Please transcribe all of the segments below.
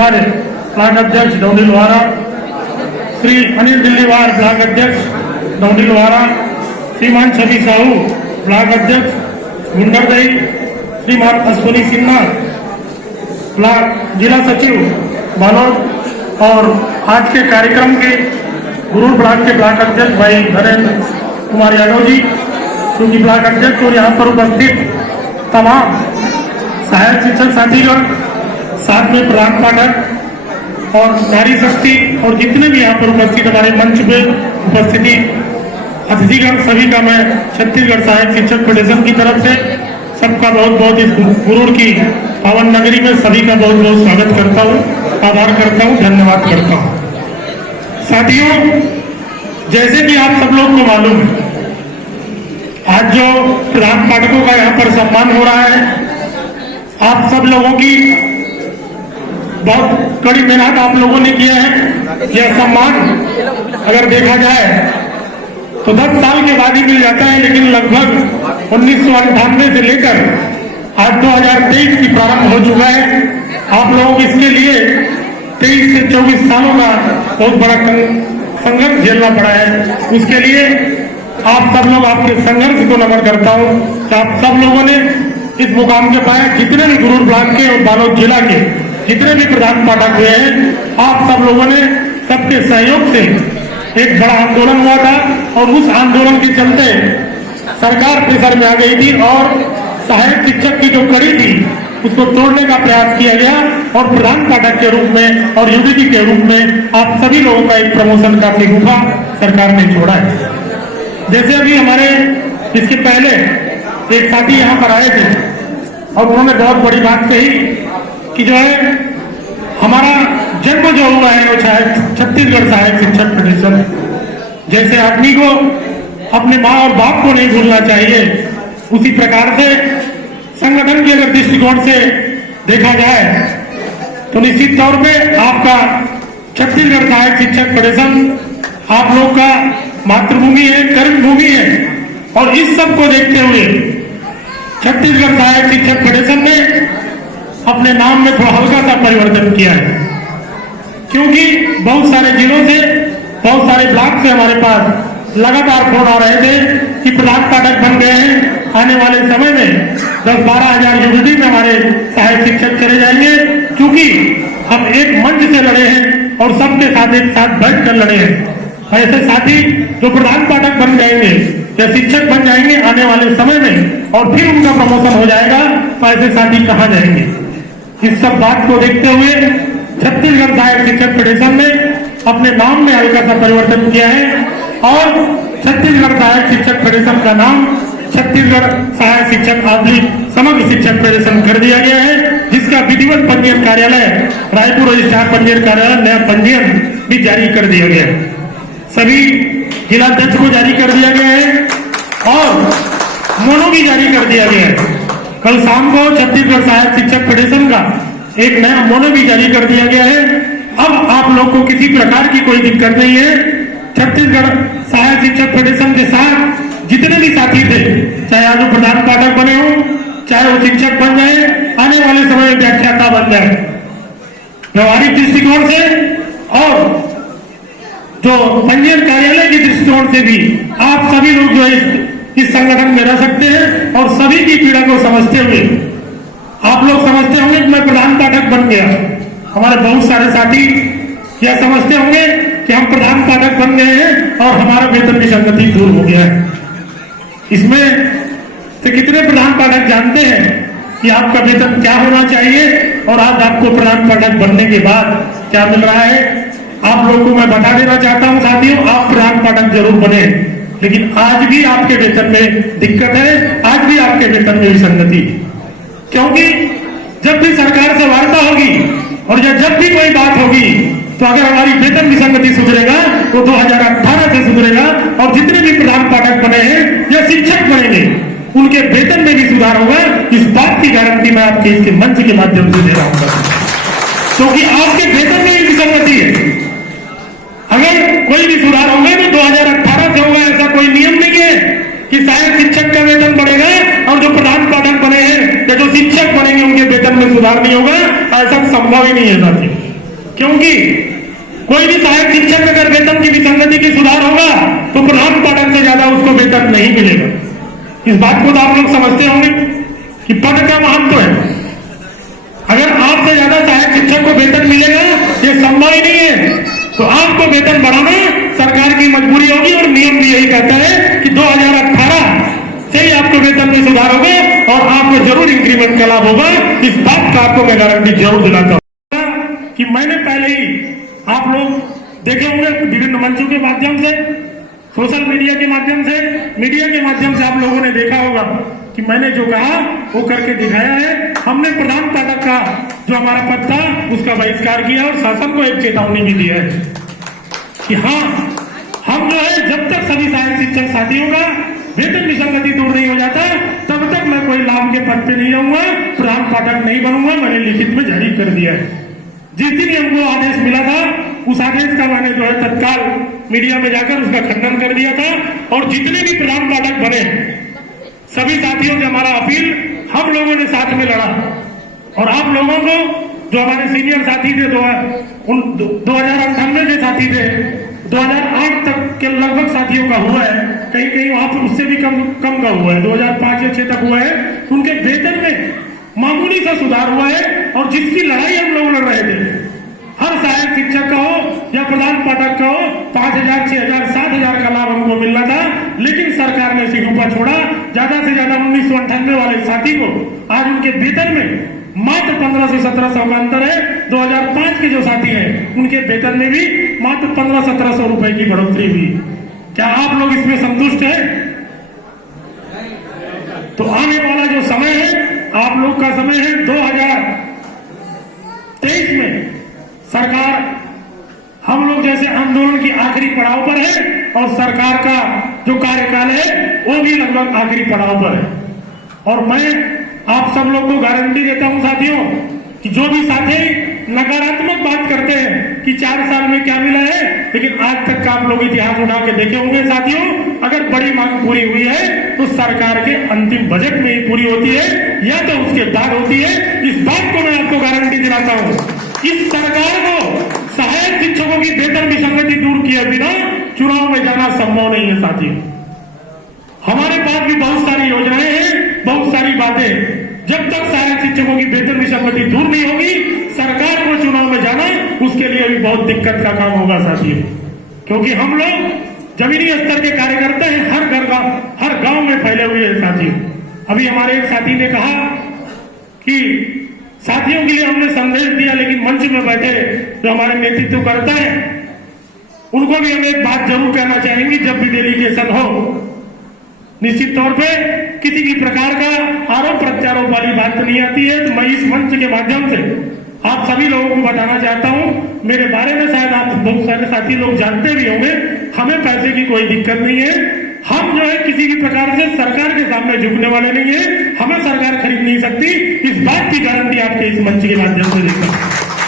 हमारे ब्लॉक अध्यक्ष डोंडीलवारा, श्री अनिल दिल्लीवार ब्लॉक अध्यक्ष डोंडीलवारा, श्रीमान छवि साहू ब्लॉक अध्यक्ष गुंडरदही, श्रीमान अश्विनी सिन्हा ब्लॉक जिला सचिव बालोद और आज के कार्यक्रम के गुरूर ब्लॉक के ब्लॉक अध्यक्ष भाई नरेंद्र कुमार यादव जी, जो कि ब्लॉक अध्यक्ष, और यहाँ पर उपस्थित तमाम सहायक शिक्षक साथीगण, साथ में प्रधान पाठक और नारी शक्ति और जितने भी यहाँ पर उपस्थित हमारे मंच पे उपस्थिति अतिथिगण, सभी का मैं छत्तीसगढ़ सहायक शिक्षक फेडरेशन की तरफ से सबका बहुत बहुत इस गुरूर की पावन नगरी में सभी का बहुत बहुत स्वागत करता हूँ, आभार करता हूँ, धन्यवाद करता हूँ। साथियों, जैसे कि आप सब लोग को मालूम है, आज जो प्रधान पाठकों का यहाँ पर सम्मान हो रहा है, आप सब लोगों की बहुत कड़ी मेहनत आप लोगों ने किया है। यह सम्मान अगर देखा जाए तो 10 साल के बाद ही मिल जाता है, लेकिन लगभग 1998 से लेकर आज 2023 की प्रारंभ हो चुका है। आप लोगों को इसके लिए 23 से 24 सालों का बहुत बड़ा संघर्ष झेलना पड़ा है। उसके लिए आप सब लोग, आपके संघर्ष को नमन करता हूँ कि आप सब लोगों ने इस मुकाम के पाए। जितने भी गुरूर ब्लॉक के और बालोद जिला के जितने भी प्रधान पाठक हुए हैं, आप सब लोगों ने सबके सहयोग से एक बड़ा आंदोलन हुआ था और उस आंदोलन के चलते सरकार प्रेशर में आ गई थी और सहायक शिक्षक की जो कड़ी थी उसको तोड़ने का प्रयास किया गया और प्रधान पाठक के रूप में और यूडीटी के रूप में आप सभी लोगों का एक प्रमोशन का सिगुफा सरकार ने छोड़ा है। जैसे अभी हमारे इसके पहले एक साथी यहाँ पर आए थे और उन्होंने बहुत बड़ी बात कही कि जो है हमारा जन्म जो हुआ है वो छत्तीसगढ़ सहायक शिक्षक फेडरेशन, जैसे आदमी को अपने माँ और बाप को नहीं भूलना चाहिए, उसी प्रकार से संगठन के अगर दृष्टिकोण से देखा जाए तो निश्चित तौर पे आपका छत्तीसगढ़ सहायक शिक्षक फेडरेशन आप लोग का मातृभूमि है, कर्मभूमि है। और इस सब को देखते हुए छत्तीसगढ़ सहायक शिक्षक फेडरेशन ने अपने नाम में थोड़ा हल्का सा परिवर्तन किया है, क्योंकि बहुत सारे जिलों से, बहुत सारे ब्लॉक से हमारे पास लगातार फोन आ रहे थे कि प्रधान पाठक बन गए हैं, आने वाले समय में 10-12 हजार यूनिटी में हमारे सहायक शिक्षक चले जाएंगे। क्योंकि हम एक मंच से लड़े हैं और सबके साथ एक साथ बैठ कर लड़े हैं। ऐसे साथी जो प्रधान पाठक बन जाएंगे या शिक्षक बन जाएंगे आने वाले समय में और फिर उनका प्रमोशन हो जाएगा, तो ऐसे साथी कहाँ जाएंगे? इस सब बात को देखते हुए छत्तीसगढ़ सहायक शिक्षक फेडरेशन ने अपने नाम में हल्का सा परिवर्तन किया है और छत्तीसगढ़ सहायक शिक्षक फेडरेशन का नाम छत्तीसगढ़ सहायक शिक्षक आधुनिक समग्र शिक्षक फेडरेशन कर दिया गया है, जिसका विधिवत पंजीयन कार्यालय रायपुर रजिस्ट्रार पंजीयन कार्यालय नया पंजीयन भी जारी कर दिया गया है। सभी जिलाध्यक्ष को जारी कर दिया गया है और मोनो भी जारी कर दिया गया है। कल शाम को छत्तीसगढ़ सहायक शिक्षक फेडरेशन का एक नया मोनो भी जारी कर दिया गया है। अब आप लोग को किसी प्रकार की कोई दिक्कत नहीं है। छत्तीसगढ़ सहायक शिक्षक फेडरेशन के साथ जितने भी साथी थे, चाहे आज वो प्रधान पाठक बने हो, चाहे वो शिक्षक बन जाए, आने वाले समय में व्याख्याता बन जाए, व्यवहारिक दृष्टिकोण से और जो पंजीयन कार्यालय के दृष्टिकोण से भी आप सभी लोग जो है इस संगठन में रह सकते हैं और सभी की पीड़ा को समझते हुए आप लोग समझते होंगे कि मैं प्रधान पाठक बन गया। हमारे बहुत सारे साथी यह समझते होंगे कि हम प्रधान पाठक बन गए हैं और हमारा वेतन विसंगति दूर हो गया है। इसमें से कितने प्रधान पाठक जानते हैं कि आपका वेतन क्या होना चाहिए और आज आपको प्रधान पाठक बनने के बाद क्या मिल रहा है? आप लोगों को मैं बता देना चाहता हूं साथियों, आप प्रधान पाठक जरूर बने, लेकिन आज भी आपके वेतन में दिक्कत है, आज भी आपके वेतन में विसंगति, क्योंकि जब भी सरकार से वार्ता होगी और जब भी कोई बात होगी तो अगर हमारी वेतन विसंगति सुधरेगा तो 2018 से सुधरेगा और जितने भी प्रधान पाठक बने हैं या शिक्षक बनेंगे उनके वेतन में भी सुधार होगा। इस बात की गारंटी मैं आपके इसके मंच के माध्यम से दे रहा हूं, क्योंकि आपके वेतन में भी विसंगति है। अगर कोई भी सुधार होगा तो 2018 से होगा, ऐसा कोई नियम नहीं है कि सहायक शिक्षक का वेतन बढ़ेगा और जो प्रधान पाठक बने हैं या जो शिक्षक बनेंगे उनके वेतन में सुधार नहीं होगा, ऐसा संभव ही नहीं है साथियों। क्योंकि कोई भी सहायक शिक्षक अगर वेतन की विसंगति की सुधार होगा तो प्रधान पाठक से ज्यादा उसको वेतन नहीं मिलेगा। इस बात को तो आप लोग समझते होंगे कि पद का महत्व है। अगर आपसे ज्यादा सहायक शिक्षक को वेतन मिलेगा ये संभव ही नहीं है, तो आपको वेतन बढ़ाना सरकार की मजबूरी होगी और नियम भी यही कहता है कि 2018 से ही आपको वेतन में सुधार होगा और आपको जरूर इंक्रीमेंट का लाभ होगा। इस बात का आपको मैं गारंटी जरूर दिलाता हूं कि मैंने पहले ही आप लोग देखे होंगे विभिन्न मंचों के माध्यम से, सोशल मीडिया के माध्यम से, मीडिया के माध्यम से आप लोगों ने देखा होगा कि मैंने जो कहा वो करके दिखाया है। हमने प्रधान पाठक का जो हमारा पद था उसका बहिष्कार किया और शासन को एक चेतावनी भी दी है कि हाँ, हम जो है जब तक सभी सहायक शिक्षक साथियों का वेतन विसंगति दूर नहीं हो जाता तब तक मैं कोई लाभ के पद पे नहीं जाऊंगा, प्रधान पाठक नहीं बनूंगा। मैंने लिखित में जारी कर दिया है। जिस दिन हमको आदेश मिला था उस आदेश का मैंने जो है तत्काल मीडिया में जाकर उसका खंडन कर दिया था और जितने भी प्रधान पाठक बने सभी साथियों से हमारा अपील हम लोगों ने साथ में लड़ा और आप लोगों को जो हमारे सीनियर साथी थे 2098 के साथी थे 2008 तक के लगभग साथियों का हुआ है, कहीं कहीं वहां पर उससे भी कम का हुआ है, 2005 या 6 तक हुआ है। उनके वेतन में मामूली सा सुधार हुआ है और जिसकी लड़ाई हम लोग लड़ रहे थे, हर सहायक शिक्षक का हो या प्रधान पाठक का हो 5,000, 6,000, 7,000 का लाभ हमको मिलना था, लेकिन सरकार ने सिगुपा छोड़ा। ज्यादा से ज्यादा 1998 वाले साथी को आज उनके वेतन में मात्र 1500-1700 का अंतर है। 2005 के जो साथी हैं उनके वेतन में भी मात्र 1500-1700 रुपए की बढ़ोतरी हुई। क्या आप लोग इसमें संतुष्ट हैं? तो आने वाला जो समय है आप लोग का समय है 2023 में सरकार हम लोग जैसे आंदोलन की आखिरी पड़ाव पर है और सरकार का जो कार्यकाल है वो भी लगभग आखिरी पड़ाव पर है। और मैं आप सब लोग को गारंटी देता हूं साथियों कि जो भी साथी नकारात्मक बात करते हैं कि 4 साल में क्या मिला है, लेकिन आज तक का आप लोग इतिहास उठा के देखे होंगे साथियों, अगर बड़ी मांग पूरी हुई है तो सरकार के अंतिम बजट में ही पूरी होती है या तो उसके बाद होती है। इस बात को मैं आपको गारंटी दिलाता हूं। इस सरकार को सहायक शिक्षकों की वेतन विसंगति दूर किए बिना चुनाव में जाना संभव नहीं है साथियों। हमारे पास भी बहुत सारी योजनाएं हैं, बहुत सारी बातें। जब तक सहायक शिक्षकों की वेतन विसंगति दूर नहीं होगी, सरकार को चुनाव में जाना उसके लिए भी बहुत दिक्कत का काम होगा साथियों, क्योंकि हम लोग जमीनी स्तर के कार्यकर्ता हैं, हर गांव में फैले हुए हैं साथियों। अभी हमारे एक साथी ने कहा कि साथियों के लिए हमने संदेश दिया, लेकिन मंच में बैठे जो हमारे नेतृत्व करता है उनको भी हम एक बात जरूर कहना चाहेंगे। जब भी डेलीगेशन हो, निश्चित तौर पे किसी भी प्रकार का आरोप प्रत्यारोप वाली बात नहीं आती है। तो मैं इस मंच के माध्यम से आप सभी लोगों को बताना चाहता हूं, मेरे बारे में शायद आप बहुत सारे साथी लोग जानते भी होंगे, हमें पैसे की कोई दिक्कत नहीं है। हम जो है किसी भी प्रकार से सरकार के सामने झुकने वाले नहीं है, हमें सरकार खरीद नहीं सकती। इस बात की गारंटी आपके इस मंच के माध्यम से देता हूं।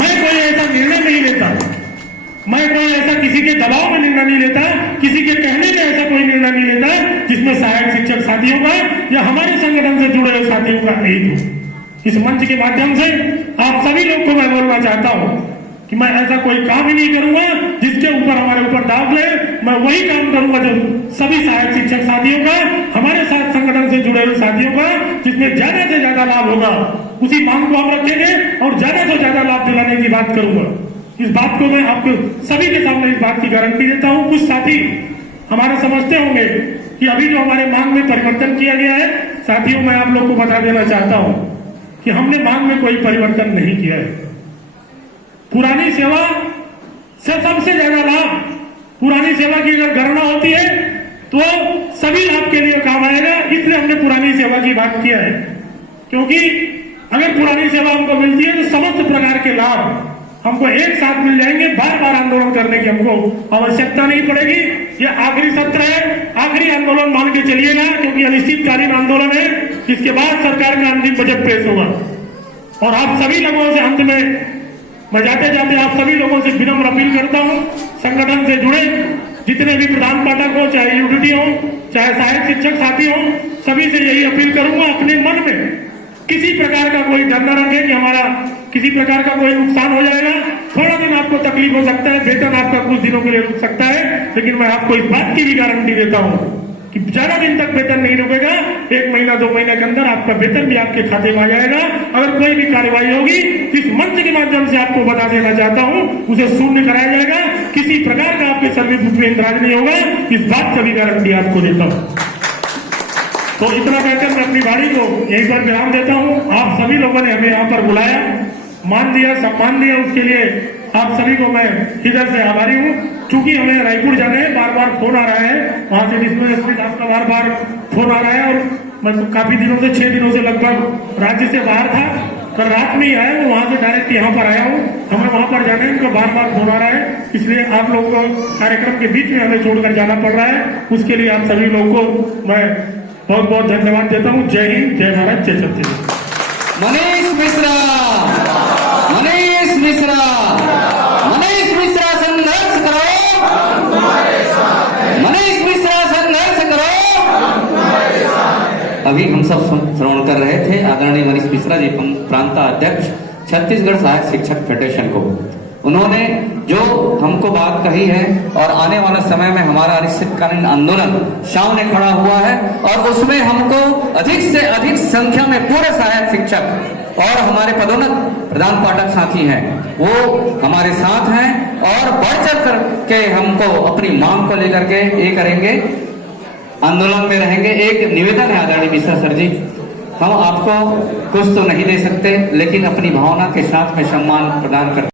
मैं कोई ऐसा निर्णय नहीं लेता, मैं कोई ऐसा किसी के दबाव में निर्णय नहीं लेता, किसी के कहने में ऐसा कोई निर्णय नहीं लेता जिसमें सहायक शिक्षक साथियों का या हमारे संगठन से जुड़े हुए साथियों का हित हो। इस मंच के माध्यम से आप सभी लोग को मैं बोलना चाहता हूं कि मैं ऐसा कोई काम ही नहीं करूंगा जिसके ऊपर हमारे ऊपर दाव ले। मैं वही काम करूंगा जो सभी सहायक शिक्षक साथियों का, हमारे साथ संगठन से जुड़े हुए साथियों का, जिसमें ज्यादा से ज्यादा लाभ होगा उसी मांग को हम रखेंगे और ज्यादा से ज्यादा लाभ दिलाने की बात करूंगा। इस बात को मैं आपको सभी के सामने इस बात की गारंटी देता हूं। कुछ साथी हमारे समझते होंगे कि अभी जो हमारे मांग में परिवर्तन किया गया है, साथियों मैं आप लोग को बता देना चाहता हूं कि हमने मांग में कोई परिवर्तन नहीं किया है। पुरानी सेवा से सबसे ज्यादा लाभ, पुरानी सेवा की अगर गणना होती है तो सभी लाभ के लिए काम आएगा, इसलिए हमने पुरानी सेवा की बात किया है। क्योंकि अगर पुरानी सेवा हमको मिलती है तो समस्त प्रकार के लाभ हमको एक साथ मिल जाएंगे, बार बार आंदोलन करने की हमको आवश्यकता नहीं पड़ेगी। ये आखिरी सत्र है, आखिरी आंदोलन मान के चलिएगा, क्योंकि अनिश्चितकालीन आंदोलन है। इसके बाद सरकार का अंतिम बजट पेश होगा और आप सभी लोगों से अंत में मैं जाते जाते आप सभी लोगों से विनम्र अपील करता हूं, संगठन से जुड़े जितने भी प्रधान पाठक हो, चाहे यूडीटी हो, चाहे सहायक शिक्षक साथी हो, सभी से यही अपील करूंगा, अपने मन में किसी प्रकार का कोई डर न रखे कि हमारा किसी प्रकार का कोई नुकसान हो जाएगा। थोड़ा दिन आप हो सकता है, वेतन आपका कुछ दिनों के लिए रुक सकता है, लेकिन मैं आपको इस बात की भी गारंटी देता हूं कि ज्यादा दिन तक वेतन नहीं रुकेगा। 1 महीना 2 महीने के अंदर आपका वेतन भी आपके खाते में आ जाएगा। अगर कोई भी कार्रवाई होगी, इस मंच के माध्यम से आपको बता देना चाहता हूं, उसे शून्य कराया जाएगा। किसी प्रकार का आपके सर्विस बुक में इंतराज नहीं होगा, इस बात का भी गारंटी आपको देता हूं। तो इतना कहकर मैं अपनी वाणी को यहीं पर विराम देता हूं। आप सभी लोगों ने हमें यहाँ पर बुलाया, मान दिया, सम्मान दिया, उसके लिए आप सभी को मैं हृदय से आभारी हूँ। चूंकि हमें रायपुर जाना है, बार बार फोन आ रहा है, वहां से डिस्ट्रिक्ट एसपी साहब का बार बार फोन आ रहा है, और मैं काफी दिनों से 6 दिनों से लगभग राज्य से बाहर था, कल रात में ही आया हूँ, वहां से डायरेक्ट यहाँ पर आया हूँ। हमें वहां पर जाना है, उनको बार बार फोन आ रहा है, इसलिए आप लोगों को कार्यक्रम के बीच में हमें छोड़कर जाना पड़ रहा है। उसके लिए आप सभी लोगों को मैं बहुत बहुत धन्यवाद देता हूँ। जय हिंद, जय भारत, जय छत्तीसगढ़। मनीष मिश्रा, मनीष मिश्रा, मनीष मिश्रा संघर्ष करो, मनीष मिश्रा संघर्ष करो। अभी हम सब श्रवण कर रहे थे आदरणीय मनीष मिश्रा जी, प्रांताध्यक्ष छत्तीसगढ़ सहायक शिक्षक फेडरेशन को। उन्होंने जो हमको बात कही है और आने वाले समय में हमारा अनिश्चितकालीन आंदोलन सामने खड़ा हुआ है, और उसमें हमको अधिक से अधिक संख्या में पूरे सहायक शिक्षक और हमारे पदोन्नत प्रधान पाठक साथी हैं, वो हमारे साथ हैं और बढ़ चढ़ करके हमको अपनी मांग को लेकर के ये करेंगे, आंदोलन में रहेंगे। एक निवेदन है आदरणीय मिश्रा सर जी, हम आपको कुछ तो नहीं दे सकते, लेकिन अपनी भावना के साथ में सम्मान प्रदान करते